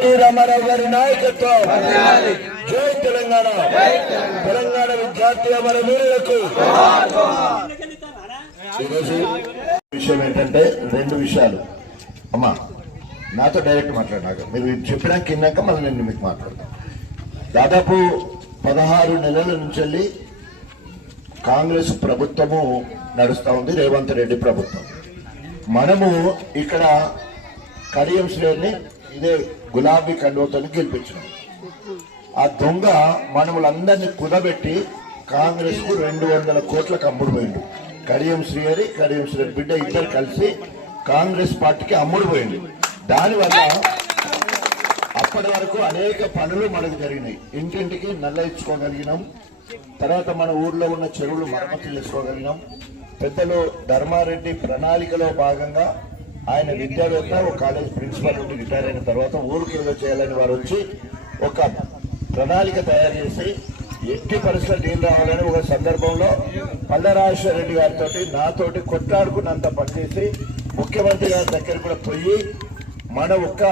NT Ramarao గారి నాయకత్వం. జై తెలంగాణ. తెలంగాణ విద్యార్థి అమర వీరులకు. ఈరోజు విషయం ఏంటంటే 2 విషయాలు. అమ్మా నాతో డైరెక్ట్ మాట్లాడినాక మీరు చెప్పినాక కిందాక మళ్ళీ నేను మీకు మాట్లాడతాను. దాదాపు 16 నెలల నుంచి కాంగ్రెస్ ప్రభుత్వము నడుస్తూ ఉంది, రేవంత్ రెడ్డి ప్రభుత్వం. మనము ఇక్కడ కడియం శ్రేణిని ఇదే గులాబీ కండువతో గెలిపించినాం. ఆ దొంగ మనములందరినీ కుదబెట్టి కాంగ్రెస్ కు 200 కోట్లకు అమ్ముడు పోయిండు. కడియం శ్రీహరి కడియం శ్రీహరి బిడ్డ ఇద్దరు కలిసి కాంగ్రెస్ పార్టీకి అమ్ముడు పోయింది. దానివల్ల అప్పటి వరకు అనేక పనులు మనకు జరిగినాయి. ఇంటింటికి నల్ల ఇచ్చుకోగలిగినాం. తర్వాత మన ఊర్లో ఉన్న చెరువులు మరమ్మతులు చేసుకోగలిగినాం. పెద్దలు ధర్మారెడ్డి ప్రణాళికలో భాగంగా ఆయన విద్యావేత్త, ఒక కాలేజ్ ప్రిన్సిపల్ నుండి రిటైర్ అయిన తర్వాత ఊరికి ఏదో చేయాలని వారు వచ్చి ఒక ప్రణాళిక తయారు చేసి ఎట్టి పరిస్థితులు నీళ్ళు రావాలని ఒక సందర్భంలో పల్లె రాజశేఖర రెడ్డి గారితో నాతోటి కొట్లాడుకున్నంత పనిచేసి ముఖ్యమంత్రి గారి దగ్గర కూడా పోయి మన ఒక్క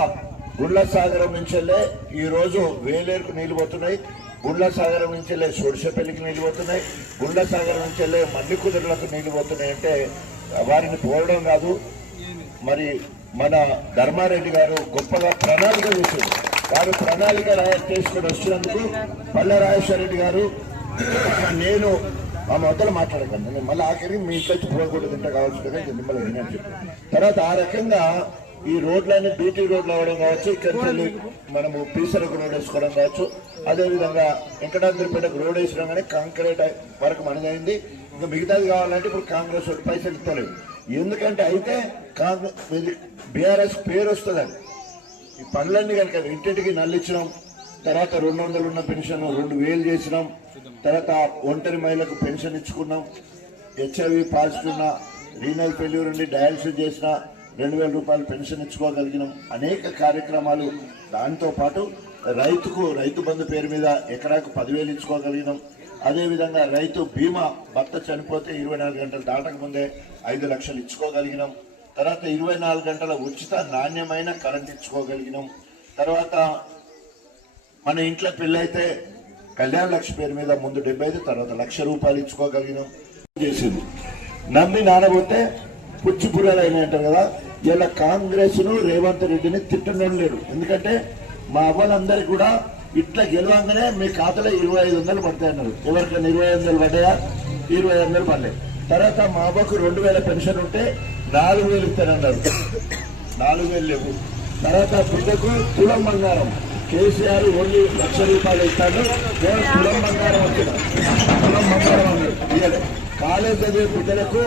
గుళ్ళ సాగరం నుంచి వెళ్ళే ఈ రోజు వేలేరుకు నీళ్లు పోతున్నాయి, గుళ్ళ సాగరం నుంచి వెళ్ళే సొడిసెపల్లికి నీళ్లు పోతున్నాయి, గుళ్ళ సాగరం నుంచి వెళ్ళే మల్లి కుదురులకు నీళ్లు పోతున్నాయి. అంటే వారిని పోవడం కాదు, మరి మన ధర్మారెడ్డి గారు గొప్పగా ప్రణాళిక చేశారు. వారు ప్రణాళిక చేసుకుని వచ్చినందుకు పల్లె రాజశేఖర రెడ్డి గారు నేను మా మొదలు మాట్లాడకండి, నేను మళ్ళీ ఆఖరికి మీ ఇంట్లో పోకూడదు తింటే కావాల్సిందిగా మిమ్మల్ని వినని చెప్పి తర్వాత ఆ రకంగా ఈ రోడ్లన్నీ బీటీ రోడ్లు అవ్వడం కావచ్చు, ఇక్కడికి వెళ్ళి మనము పీసరకు రోడ్ వేసుకోవడం కావచ్చు, అదేవిధంగా వెంకటాద్రిపేటకు రోడ్ వేసినా కానీ కాంక్రీట్ వరకు మనదైంది. ఇంకా మిగతాది కావాలంటే ఇప్పుడు కాంగ్రెస్ పైసలు ఇస్తలేదు. ఎందుకంటే అయితే కాంగ్రెస్ బీఆర్ఎస్ పేరు వస్తుందండి. ఈ పనులన్నీ కనుక ఇంటింటికి నల్లిచ్చినాం, తర్వాత 200 ఉన్న పెన్షన్ 2000 చేసినాం, తర్వాత ఒంటరి మహిళలకు పెన్షన్ ఇచ్చుకున్నాం, హెచ్ఐవి పాజిటివ్ ఉన్న రీనల్ ఫెయిల్యూర్ ఉండి డయాలసిస్ చేసిన 2000 రూపాయలు పెన్షన్ ఇచ్చుకోగలిగినాం. అనేక కార్యక్రమాలు. దాంతోపాటు రైతు బంధు పేరు మీద ఎకరాకు 10,000 ఇచ్చుకోగలిగినాం. అదేవిధంగా రైతు బీమా భర్త చనిపోతే 24 గంటలు దాటక ముందే 5 లక్షలు ఇచ్చుకోగలిగినాం. తర్వాత 24 గంటల ఉచిత నాణ్యమైన కరెంట్ ఇచ్చుకోగలిగినాం. తర్వాత మన ఇంట్లో పెళ్ళైతే కళ్యాణ లక్ష్మి పేరు మీద ముందు 75, తర్వాత 1,00,000 రూపాయలు ఇచ్చుకోగలిగినాం. చేసింది నమ్మి నానబోతే పుచ్చిపురాలు అయినాయంటారు కదా. ఇలా కాంగ్రెస్ ను రేవంత్ రెడ్డిని తిట్టడం లేదు. ఎందుకంటే మా అవ్వలందరికీ కూడా ఇట్లా గెలవంగానే మీ ఖాతాలో 2,500 పడతాయి అన్నారు. ఎవరికైనా 2,500 పడ్డాయా? 2,500 పడలేదు. తర్వాత మా అవ్వకు 2,000 పెన్షన్ ఉంటే 4,000 ఇస్తానన్నారు. 4,000 లేవు. తర్వాత బిడ్డకు తులం బంగారం కేసీఆర్ ఓన్లీ 1,00,000 రూపాయలు ఇస్తాడు. నేను తులం బంగారం వచ్చిన తులం బంగారం అన్నాడు. ఇయ్యలే. కాలేజ్ చదివే బిడ్డలకు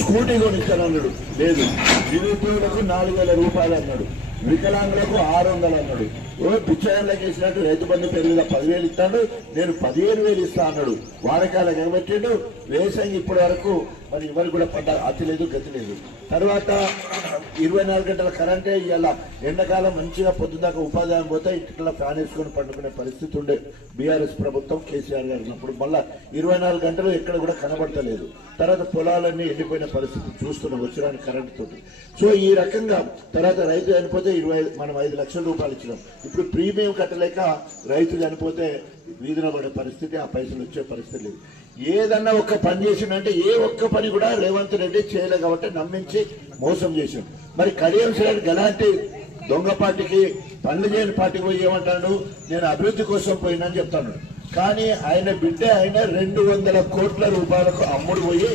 స్కూటీ కొనిస్తాను అన్నాడు. లేదు. నిరుద్యోగులకు 4,000 రూపాయలు అన్నాడు. వికలాంగులకు 600 అన్నాడు. పిచ్చగాళ్ళకి ఇచ్చినట్టు రైతు బంధు పేరు మీద 10,000 ఇస్తాడు. నేను 15,000 ఇస్తా అన్నాడు. వారకాలకు ఎగబెట్టాడు. వేసంగి ఇప్పటి వరకు మరి ఎవరు కూడా పడ్డ అతి లేదు గతి లేదు. తర్వాత 24 గంటల కరెంటే ఇవాళ ఎండాకాలం మంచిగా పొద్దుదాకా ఉపాధి పోతే ఇంటికల్లా ఫ్యాన్ వేసుకొని పండుకునే పరిస్థితి ఉండే బీఆర్ఎస్ ప్రభుత్వం కేసీఆర్ గారు ఉన్నప్పుడు. మళ్ళా 24 గంటలు ఎక్కడ కూడా కనబడతలేదు. తర్వాత పొలాలన్నీ ఎండిపోయిన పరిస్థితి చూస్తున్నాం వచ్చిన కరెంటు తోటి. సో ఈ రకంగా తర్వాత రైతు చనిపోతే మనం 5 లక్షల రూపాయలు ఇచ్చినాం. ఇప్పుడు ప్రీమియం కట్టలేక రైతు చనిపోతే వీధిలో పడే పరిస్థితి, ఆ పైసలు వచ్చే పరిస్థితి లేదు. ఏదన్నా ఒక్క పని చేసిందంటే ఏ ఒక్క పని కూడా రేవంత్ రెడ్డి చేయలేదు కాబట్టి నమ్మించి మోసం చేశాడు. మరి కడియం శ్రేణి గలాంటి దొంగ పార్టీకి పనులు చేయని పార్టీకి పోయి ఏమంటాడు, నేను అభివృద్ధి కోసం పోయినని చెప్తాను. కానీ ఆయన బిడ్డ ఆయన 200 కోట్ల రూపాయలకు అమ్ముడు పోయి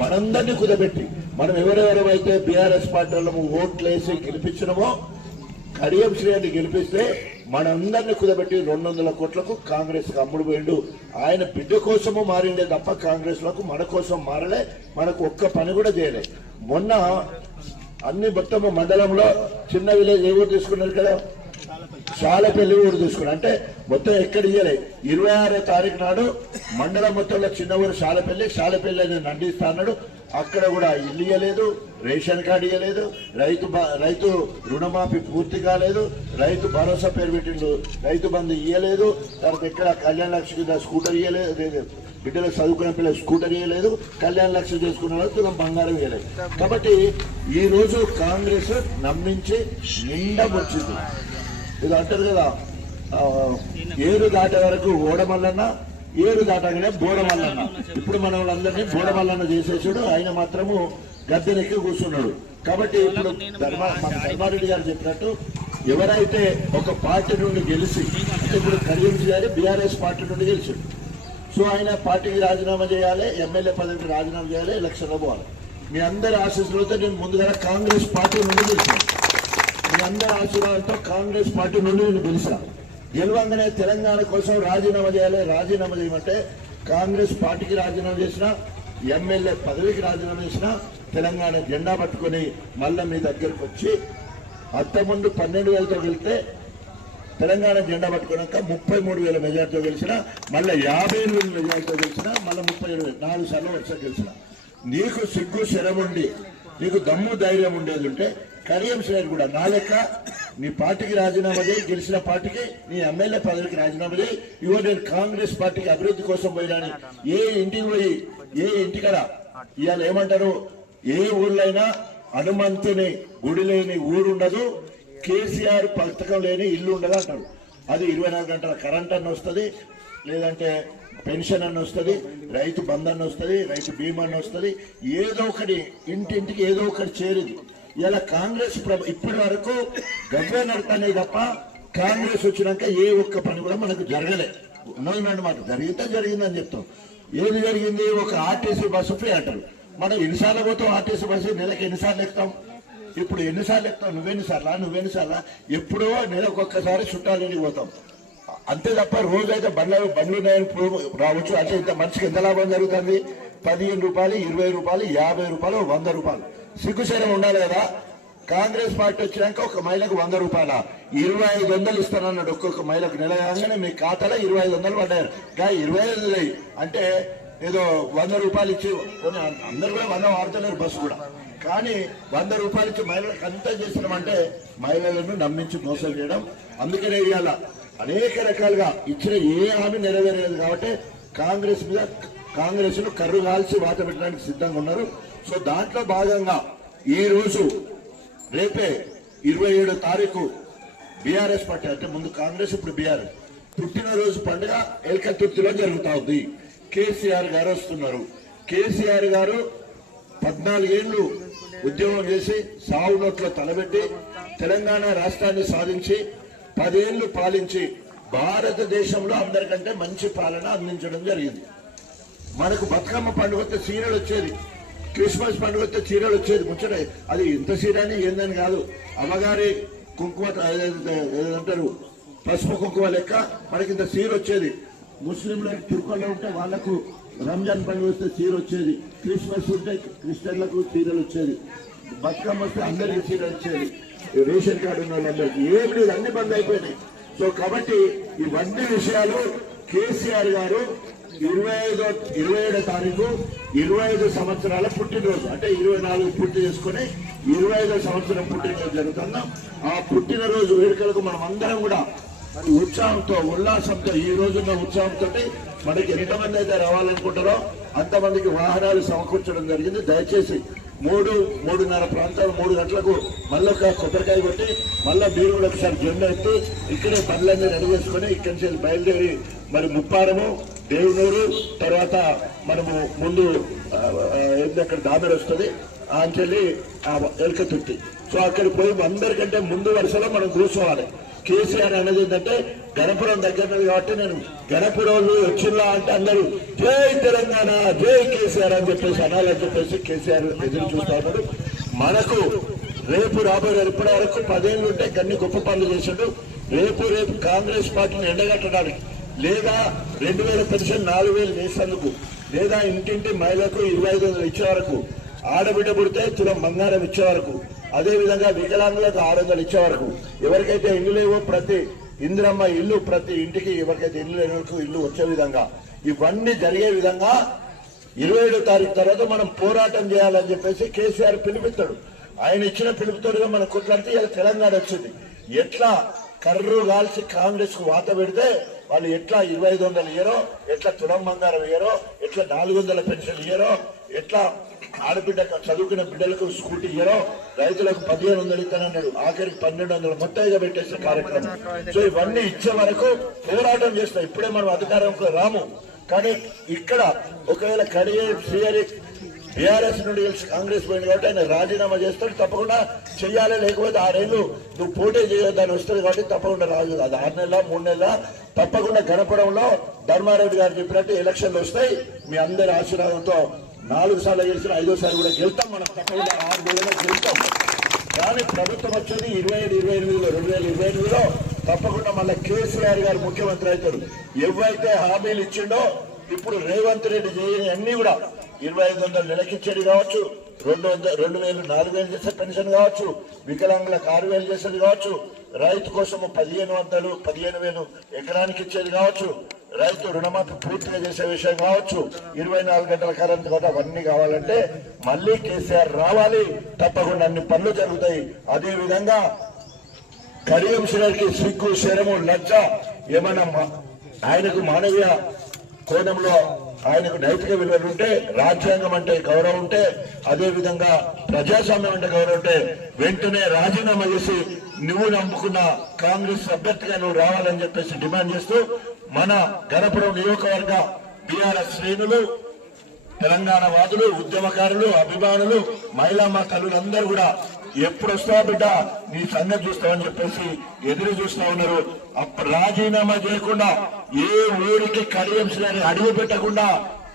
మనందరినీ కుదబెట్టి మనం ఎవరెవరైతే బీఆర్ఎస్ పార్టీ వాళ్ళము ఓట్లేసి గెలిపించినామో కడియం శ్రేణి గెలిపిస్తే మనందరినీ కుదబెట్టి 200 కోట్లకు కాంగ్రెస్ కు అమ్ముడు పోయిండు. ఆయన బిడ్డ కోసము మారిండే తప్ప కాంగ్రెస్ లకు మన కోసం మారలే. మనకు ఒక్క పని కూడా చేయలే. మొన్న అన్ని మొత్తము మండలంలో చిన్న విలేజ్ ఏ ఊరు తీసుకున్నారు కదా, శాలపల్లి ఊరు తీసుకున్నారు. అంటే మొత్తం ఎక్కడ ఇయ్యలే. 26వ తారీఖు నాడు మండలం మొత్తంలో చిన్న ఊరు శాలపల్లి అని నండిస్తా అన్నాడు. అక్కడ కూడా ఇల్లు ఇయ్యలేదు, రేషన్ కార్డు ఇయ్యలేదు, రైతు రుణమాఫీ పూర్తి కాలేదు, రైతు భరోసా పేరు పెట్టిండు, రైతు బంధు ఇయ్యలేదు. తర్వాత ఎక్కడ కళ్యాణ లక్ష్మి స్కూటర్ ఇయ్యలేదు, బిడ్డలకు చదువుకునే పిల్లలు స్కూటర్ ఇయ్యలేదు, కళ్యాణ లక్ష్మి చేసుకున్న తులం బంగారం ఇయ్యలేదు. కాబట్టి ఈ రోజు కాంగ్రెస్ నమ్మించి నిండా వచ్చింది. ఇది అంటారు కదా, ఏరు దాటే వరకు ఓడమల్లన్న, ఏరు దాటగానే బోడమల్లన్న. ఇప్పుడు మన వాళ్ళందరినీ బోడమల్లన్న చేసేసాడు, ఆయన మాత్రము గద్దెనెక్కి కూర్చున్నాడు. కాబట్టి ఇప్పుడు ధర్మారెడ్డి గారు చెప్పినట్టు ఎవరైతే ఒక పార్టీ నుండి గెలిచి, అంటే ఇప్పుడు కరీంస్ గారి బీఆర్ఎస్ పార్టీ నుండి గెలిచాడు, సో ఆయన పార్టీకి రాజీనామా చేయాలి, ఎమ్మెల్యే పదవికి రాజీనామా చేయాలి, ఎలక్షన్లో పోవాలి. మీ అందరి ఆశీస్సులతో నేను ముందుగా కాంగ్రెస్ పార్టీ నుండి గెలిచాను. మీ అందరి ఆశీర్వాదంతో కాంగ్రెస్ పార్టీ నుండి నేను గెలిచాను. గెలవంగానే తెలంగాణ కోసం రాజీనామా చేయాలి. రాజీనామా చేయమంటే కాంగ్రెస్ పార్టీకి రాజీనామా చేసిన, ఎమ్మెల్యే పదవికి రాజీనామా చేసిన, తెలంగాణ జెండా పట్టుకుని మళ్ళీ మీ దగ్గరకు వచ్చి అంతకుముందు 12,000తో వెళ్తే తెలంగాణ జెండా పట్టుకున్నాక 33,000 మెజార్టీతో గెలిచిన, మళ్ళీ 50,000 మెజార్టీతో గెలిచిన, మళ్ళీ 37,000 4 సార్లు వరుస గెలిచిన. నీకు సిగ్గు శరముండి, నీకు దమ్ము ధైర్యం ఉండేది ఉంటే కడియం శ్రేణి కూడా నా లెక్క నీ పార్టీకి రాజీనామా చేయి, గెలిచిన పార్టీకి నీ ఎమ్మెల్యే పదవికి రాజీనామా చేయి. ఇవో నేను కాంగ్రెస్ పార్టీకి అభివృద్ధి కోసం పోయినాని ఏ ఇంటికి పోయి, ఏ ఇంటికడ ఇవాళ ఏమంటారు, ఏ ఊర్లైనా హనుమంతుని గుడి లేని ఊరుండదు, కేసీఆర్ పథకం లేని ఇల్లు ఉండదు అంటారు. అది 24 గంటల కరెంట్ అన్న వస్తుంది, లేదంటే పెన్షన్ అన్న వస్తుంది, రైతు బంధు అన్న వస్తుంది, రైతు బీమా అన్న వస్తుంది, ఏదో ఒకటి ఇంటింటికి ఏదో ఒకటి చేరింది. ఇలా కాంగ్రెస్ ఇప్పటి వరకు గవ్వే నడతానే తప్ప కాంగ్రెస్ వచ్చినాక ఏ ఒక్క పని కూడా మనకు జరగలే. ఉన్నదన్నమాట, జరిగితే జరిగిందని చెప్తాం. ఏది జరిగింది, ఒక ఆర్టీసీ బస్సు ఫ్రీ అంటారు. మనం ఎన్నిసార్లు పోతాం ఆర్టీసీ బస్సు, నెలకు ఎన్నిసార్లు ఎక్కుతాం? ఇప్పుడు ఎన్నిసార్లు ఎక్కుతాం? నువ్వెన్నిసార్లా? ఎప్పుడో నెలకు ఒక్కసారి చుట్టాలని పోతాం అంతే తప్ప రోజైతే బండ్లు రావచ్చు. అంటే ఇంత మనిషికి ఎంత లాభం జరుగుతుంది? 15 రూపాయలు, 20 రూపాయలు, 50 రూపాయలు, 100 రూపాయలు. సిగ్గుశరం ఉండాలి కదా. కాంగ్రెస్ పార్టీ వచ్చినాక ఒక మహిళకు 100 రూపాయల 2500 ఇస్తానన్నాడు ఒక్కొక్క మహిళకు. నెల కాగానే మీ ఖాతాలో 2500 పడ్డారు. 25 అంటే ఏదో 100 రూపాయలు ఇచ్చి అందరు కూడా 100 వాడుతున్నారు బస్సు కూడా. కానీ 100 రూపాయలు ఇచ్చి మహిళలకు అంతా చేసినామంటే మహిళలను నమ్మించి మోసం చేయడం. అందుకనే ఇవాళ అనేక రకాలుగా ఇచ్చిన ఏ హామీ నెరవేరలేదు. కాబట్టి కాంగ్రెస్ ను కర్రు కాల్చి వాత పెట్టడానికి సిద్ధంగా ఉన్నారు. సో దాంట్లో భాగంగా ఈ రోజు రేపే 27వ తారీఖు బీఆర్ఎస్ పార్టీ, అంటే ముందు కాంగ్రెస్ ఇప్పుడు బీఆర్ఎస్ పుట్టినరోజు పండుగ ఎల్కతుర్తిలో జరుగుతా ఉంది. కేసీఆర్ గారు వస్తున్నారు. కేసీఆర్ గారు 14 ఏళ్లు ఉద్యమం చేసి సావు నోట్లో తలబెట్టి తెలంగాణ రాష్ట్రాన్ని సాధించి 10 ఏళ్లు పాలించి భారతదేశంలో అందరికంటే మంచి పాలన అందించడం జరిగింది. మనకు బతుకమ్మ పండుగ వస్తే చీరలు వచ్చేది, క్రిస్మస్ పండుగ వస్తే చీరలు వచ్చేది. ముచ్చట అది ఇంత చీరని ఏందని కాదు, అమ్మగారి కుంకుమ ఏదంటారు పసుపు కుంకుమ లెక్క మనకి ఇంత చీర వచ్చేది. ముస్లింలకు తిరుపతిలో ఉంటే వాళ్లకు రంజాన్ పండుగ వస్తే చీర వచ్చేది, క్రిస్మస్ ఉంటే క్రిస్టియన్లకు చీరలు వచ్చేది, బతుకమ్మ వస్తే అందరికి చీర వచ్చేది, రేషన్ కార్డు ఉన్న వాళ్ళందరికీ. ఏమి లేదు, అన్ని బంద్ అయిపోయినాయి. సో కాబట్టి ఇవన్నీ విషయాలు కేసీఆర్ గారు 27వ తారీఖు 25 సంవత్సరాల పుట్టినరోజు, అంటే 24 పూర్తి చేసుకుని 25వ సంవత్సరం పుట్టినరోజు జరుగుతున్నాం. ఆ పుట్టినరోజు వేడుకలకు మనం అందరం కూడా ఉత్సాహంతో, ఉల్లాసంతో, ఈ రోజున్న ఉత్సాహంతో మనకి ఎంతమంది అయితే రావాలనుకుంటారో అంతమందికి వాహనాలు సమకూర్చడం జరిగింది. దయచేసి 3:30 ప్రాంతాలు 3 గంటలకు మళ్ళీ ఒక కొబ్బరికాయ కొట్టి మళ్ళీ మీరు కూడా ఒకసారి జెండా ఎత్తి ఇక్కడే పనులన్నీ రెడీ చేసుకుని ఇక్కడి నుంచి బయలుదేరి మరి ముప్పారము, దేవునూరు, తర్వాత మనము ముందు అక్కడ దామెర వస్తుంది, ఆంచెల్లి ఎల్కతుర్తి. సో అక్కడికి పోయి అందరికంటే ముందు వరుసలో మనం కూర్చోవాలి. కేసీఆర్ అనేది ఏంటంటే గణపురం దగ్గర కాబట్టి నేను గణపురంలో వచ్చిందా అంటే అందరూ జై తెలంగాణ, జై కేసీఆర్ అని చెప్పేసి అనాలని చెప్పేసి కేసీఆర్ ఎదురు చూస్తా ఉన్నాడు. మనకు రేపు రాబోయే ఇప్పటి వరకు 10 ఏళ్ళు ఉంటే కన్ని గొప్ప పనులు చేశాడు. రేపు కాంగ్రెస్ పార్టీని ఎండగట్టడానికి, లేదా 2000 పెన్షన్ 4000 చేసేందుకు, లేదా ఇంటింటి మహిళలకు 2500 ఇచ్చే వరకు, ఆడబిడ్డ పుడితే తులం బంగారం ఇచ్చే వరకు, అదేవిధంగా వికలాంగులకు 600 ఇచ్చే వరకు, ఎవరికైతే ఇల్లు లేవో ప్రతి ఇందిరమ్మ ఇల్లు ప్రతి ఇంటికి, ఎవరికైతే ఇల్లు లేవో ఇల్లు వచ్చే విధంగా, ఇవన్నీ జరిగే విధంగా 27వ తారీఖు తర్వాత మనం పోరాటం చేయాలని చెప్పేసి కేసీఆర్ పిలుపుతాడు. ఆయన ఇచ్చిన పిలుపుతోడుగా మనం కొట్లాడితే ఇలా తెలంగాణ వచ్చింది. ఎట్లా కర్రు కాల్చి కాంగ్రెస్ కు వాత పెడితే వాళ్ళు ఎట్లా 2500 ఇయ్యరో, ఎట్లా తులం బంగారం ఇయ్యరో, ఎట్లా 400 పెన్షన్ ఇయ్యరో, ఎట్లా ఆడబిడ్డ చదువుకున్న బిడ్డలకు స్కూటీ ఇయ్యడం, రైతులకు 1500 ఇస్తానన్నాడు, ఆఖరికి 1200 మొత్తంగా పెట్టేసిన కార్యక్రమం. సో ఇవన్నీ ఇచ్చే వరకు పోరాటం చేస్తాం. ఇప్పుడే మనం అధికారంలో రాము, కానీ ఇక్కడ ఒకవేళ కడిగే శ్రీహరి బీఆర్ఎస్ నుండి గెలిచి కాంగ్రెస్ పోయింది కాబట్టి ఆయన రాజీనామా చేస్తాడు, తప్పకుండా చెయ్యాలి. లేకపోతే 6 ఏళ్ళు నువ్వు పోటీ చేయొద్దని వస్తుంది కాబట్టి తప్పకుండా రాజు. అది 6 నెలల 3 నెలల తప్పకుండా గణపురంలో ధర్మారెడ్డి గారు చెప్పినట్టు ఎలక్షన్లు వస్తాయి. మీ అందరి ఆశీర్వాదంతో 4 సార్లు గెలిచిన 5వ సారి కూడా గెలుస్తాం. మనం తప్పకుండా 6 నెలలు గెలుస్తాం. కానీ ప్రభుత్వం వచ్చేది 27-28లో 2028లో తప్పకుండా మళ్ళీ కేసీఆర్ గారు ముఖ్యమంత్రి అవుతారు. ఎవరైతే హామీలు ఇచ్చిండో ఇప్పుడు రేవంత్ రెడ్డి చేయని అన్ని కూడా 2500 నెలకిచ్చేది కావచ్చు, 2000 4000 చేసే పెన్షన్ కావచ్చు, వికలాంగులకు 6000 చేసేది కావచ్చు, రైతు కోసం 1500 ఎకరానికి ఇచ్చేది కావచ్చు, రైతు రుణమాఫీ పూర్తిగా చేసే విషయం కావచ్చు, 24 గంటల కరెంట్ కూడా అవన్నీ కావాలంటే మళ్ళీ కేసీఆర్ రావాలి. తప్పకుండా అన్ని పనులు జరుగుతాయి. అదే విధంగా కడియం శ్రీకి సిగ్గు శరము లజ్జ ఏమైనా ఆయనకు మానవీయ కోణంలో ఆయనకు నైతిక విలువలు ఉంటే, రాజ్యాంగం అంటే గౌరవం ఉంటే, అదే విధంగా ప్రజాస్వామ్యం అంటే గౌరవం ఉంటే వెంటనే రాజీనామా చేసి నువ్వు నమ్ముకున్న కాంగ్రెస్ అభ్యర్థిగా నువ్వు రావాలని చెప్పేసి డిమాండ్ చేస్తూ మన గణపురం నియోజకవర్గ బీఆర్ఎస్ శ్రేణులు, తెలంగాణ వాదులు, ఉద్యమకారులు, అభిమానులు, మహిళా మా తల్లులందరూ కూడా ఎప్పుడు వస్తావా బిడ్డ నీ సంగతి చూస్తామని చెప్పేసి ఎదురు చూస్తా ఉన్నారు. అప్పుడు రాజీనామా చేయకుండా ఏ ఊరికి కడియం శ్రేణి అడుగు పెట్టకుండా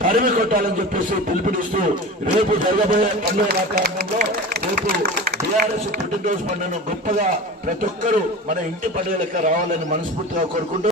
తరిమి కొట్టాలని చెప్పేసి పిలుపునిస్తూ రేపు జరగబోయే పండుగ వాతావరణంలో రేపు బీఆర్ఎస్ పుట్టినరోజు పండుగను గొప్పగా ప్రతి ఒక్కరూ మన ఇంటి పండుగ లెక్క రావాలని మనస్ఫూర్తిగా కోరుకుంటూ